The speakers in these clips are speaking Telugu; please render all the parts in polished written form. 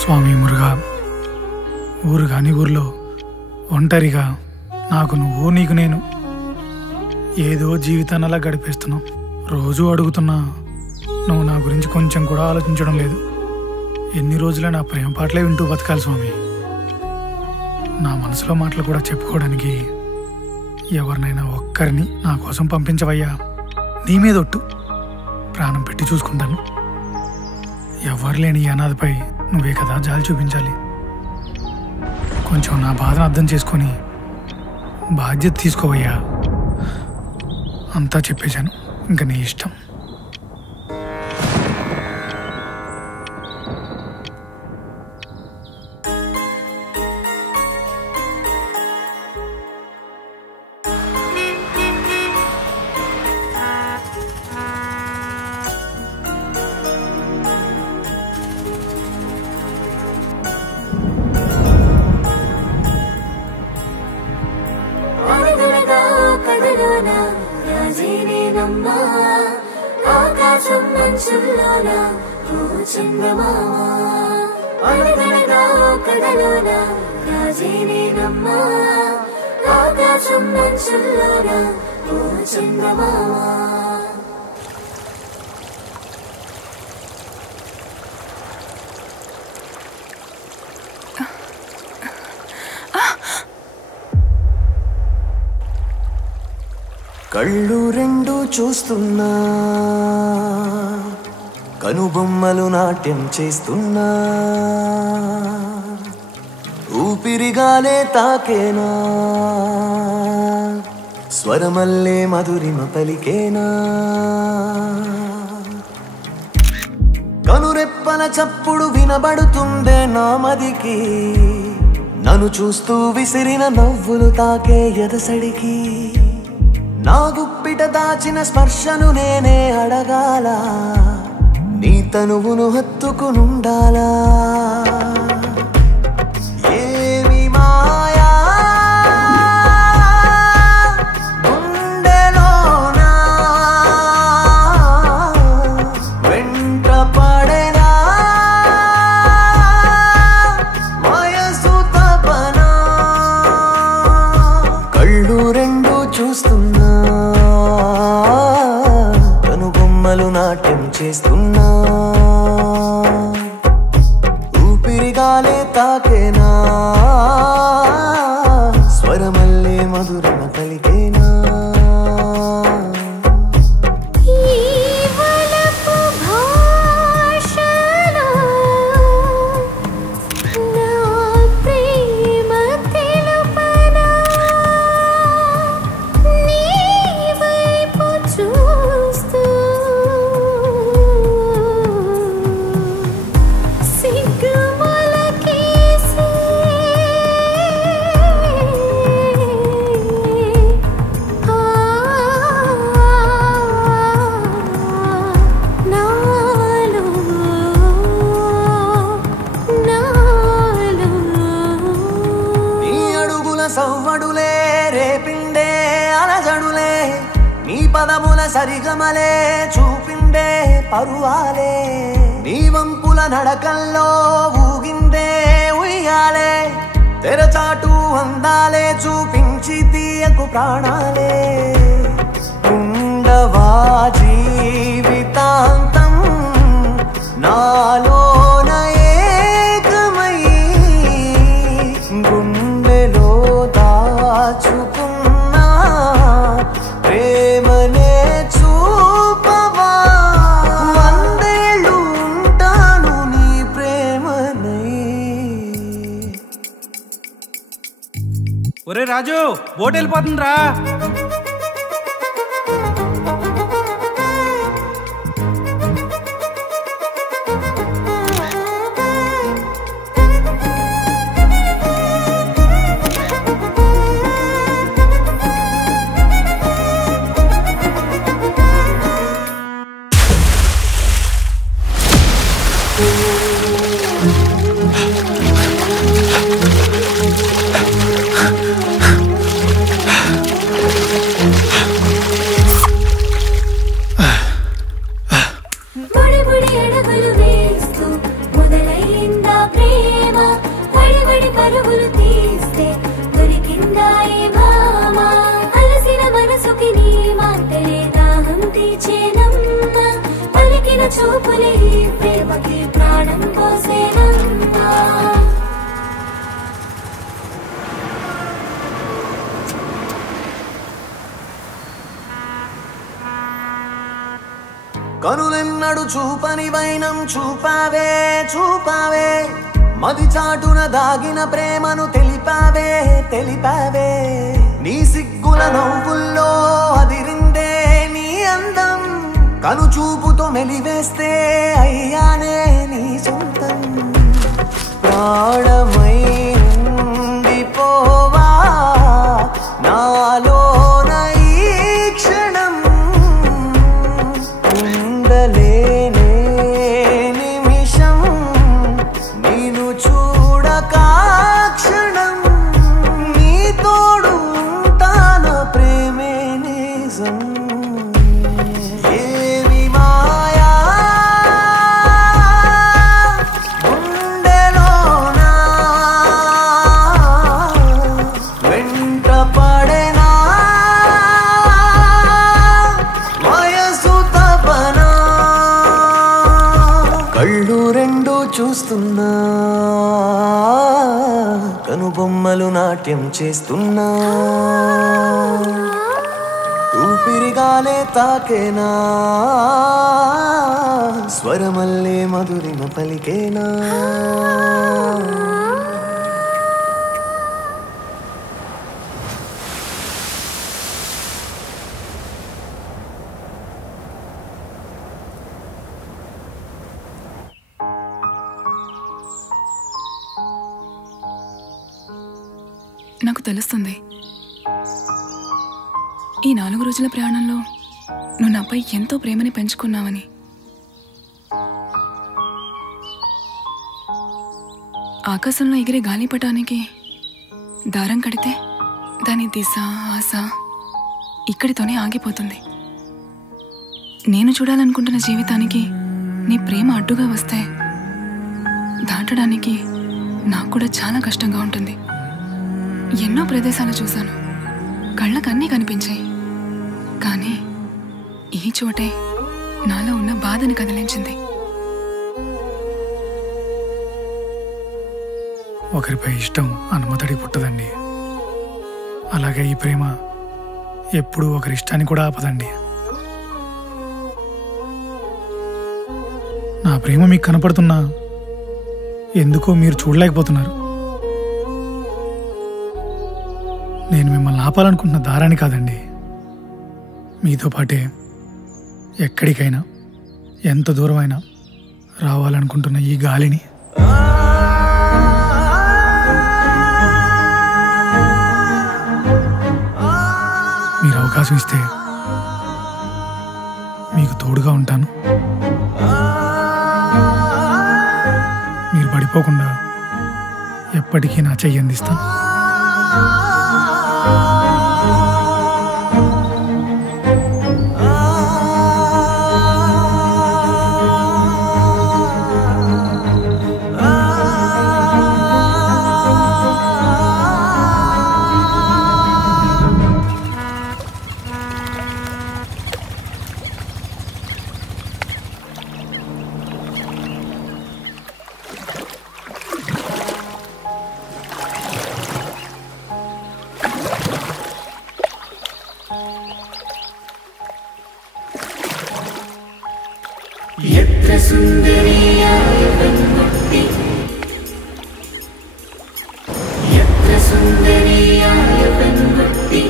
స్వామి మురుగా, ఊరు కాని ఊర్లో ఒంటరిగా నాకు నువ్వు నీకు నేను ఏదో జీవితాన్ని అలా గడిపేస్తున్నాం. రోజు అడుగుతున్నా నువ్వు నా గురించి కొంచెం కూడా ఆలోచించడం లేదు. ఎన్ని రోజులే నా ప్రేమ పాటలే వింటూ బతకాలి స్వామి. నా మనసులో మాటలు కూడా చెప్పుకోవడానికి ఎవరినైనా ఒక్కరిని నా కోసం పంపించవయ్యా. నీ మీద ఒట్టు, ప్రాణం పెట్టి చూసుకుంటాను. ఎవరు లేని ఈ అనాథపై నువ్వే కదా జాలి చూపించాలి. కొంచెం నా బాధను అర్థం చేసుకొని బాధ్యత తీసుకోవయ్యా. అంతా చెప్పేశాను, ఇంకా నీ ఇష్టం. ఆకాశం మంచుల్లోన చంద్రమామా అడగడగా కదలోన రాజేనేనమ్మా. ఆకాశం మంచుల్లోన చంద్రమామా. కళ్ళు రెండు చూస్తున్నా, కనుబొమ్మలు నాట్యం చేస్తున్నా, ఊపిరిగాలే తాకేనా, స్వరమల్లే మధురిమ పలికేనా, కనురెప్పల చప్పుడు వినబడుతుందే నా మదికి, నన్ను చూస్తూ విసిరిన నవ్వులు తాకే ఎదసడికి, నా గుప్పిట దాచిన స్పర్శను నేనే అడగాల, నీ తనువును హత్తుకునుండాలా. ఏమి మాయా గుండెలోనా వెంట పడేనా వయసు తపనా. కళ్ళు రెండు చూస్తున్నా, కనుబొమ్మలు నాట్యం చేస్తున్నా, ఊపిరిగాలే తాకేనా, స్వరమల్లే మధురిమ పలికేనా. సవ్వడులే రేపిండే అలజడులే, నీ పదముల సరిగమలే చూపిండే పరువాలే, నీ వంపుల నడకల్లో ఊగిందే ఉయ్యాలే, తెరచాటు అందాలే చూపించి తీయకు ప్రాణాలే. ఉండవా జీవితాంతం నాలోన ఏకమై, గుండెలో దాచుకున్నా ప్రేమనే చూపవా, వందేళ్ళు ఉంటాను నీ ప్రేమనై. ఒరే రాజు, బోట్ వెళ్ళిపోతుందిరా. చూపులే ప్రేమకి ప్రాణం పోసేనమ్మా. కనులెన్నడు చూపని వైనం చూపావే చూపావే, మది చాటున దాగిన ప్రేమను తెలిపావే తెలిపావే. నీ సిగ్గుల నవ్వుల్లో అదిరిందే నీ అందం, కను చూపుతో మెలివేస్తే అయ్యానే నీ సొంతం. ప్రాణమై ఉండిపోవా నాలోన ఈ క్షణం, ఉండలేనే నిమిషం నేను చూడకా క్షణం. నీ తోడు ఉంటాన ప్రేమే నిజం. ఏమి మాయా గుండెలోనా వెంట పడేనా వయసు తపనా. కళ్ళు రెండు చూస్తున్నా, కనుబొమ్మలు నాట్యం చేస్తున్నా. ఊపిరిగాలే తాకేనా, స్వరమల్లే మధురిమ పలికేనా. నాకు తెలుస్తుంది ఈ 4 రోజుల ప్రయాణంలో నువ్వు నాపై ఎంతో ప్రేమని పెంచుకున్నావని. ఆకాశంలో ఎగిరే గాలిపటానికి దారం కడితే దాని దిశ ఆశ ఇక్కడితోనే ఆగిపోతుంది. నేను చూడాలనుకుంటున్న జీవితానికి నీ ప్రేమ అడ్డుగా వస్తే దాటడానికి నాకు కూడా చాలా కష్టంగా ఉంటుంది. ఎన్నో ప్రదేశాలు చూశాను, కళ్ళకన్నీ కనిపించాయి. కానీ ఈ చోటే నాలో ఉన్న బాధని కదిలించింది. ఒకరిపై ఇష్టం అనుమతడి పుట్టదండి. అలాగే ఈ ప్రేమ ఎప్పుడూ ఒకరి ఇష్టాన్ని కూడా ఆపదండి. నా ప్రేమ మీకు కనపడుతున్నా ఎందుకో మీరు చూడలేకపోతున్నారు. నేను మిమ్మల్ని ఆపాలనుకుంటున్న దారాన్ని కాదండి, మీతో పాటే ఎక్కడికైనా ఎంత దూరమైనా రావాలనుకుంటున్న ఈ గాలిని. మీరు అవకాశం ఇస్తే మీకు తోడుగా ఉంటాను. మీరు పడిపోకుండా ఎప్పటికీ నా చెయ్యి అందిస్తాను. यत्र सुन्दरीयाय वन्मुक्ति, यत्र सुन्दरीयाय वन्मुक्ति.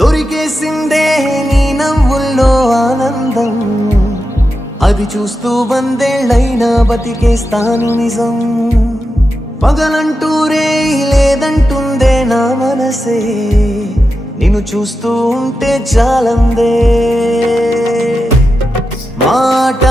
దొరికేసిందే నీ నవ్వుల్లో ఆనందం, అది చూస్తూ వందేళ్ళైనా బతికేస్తాను నిజం. పగలంటూ రే లేదంటుందే నా మనసే, నిన్ను చూస్తూ ఉంటే చాలందే. మాట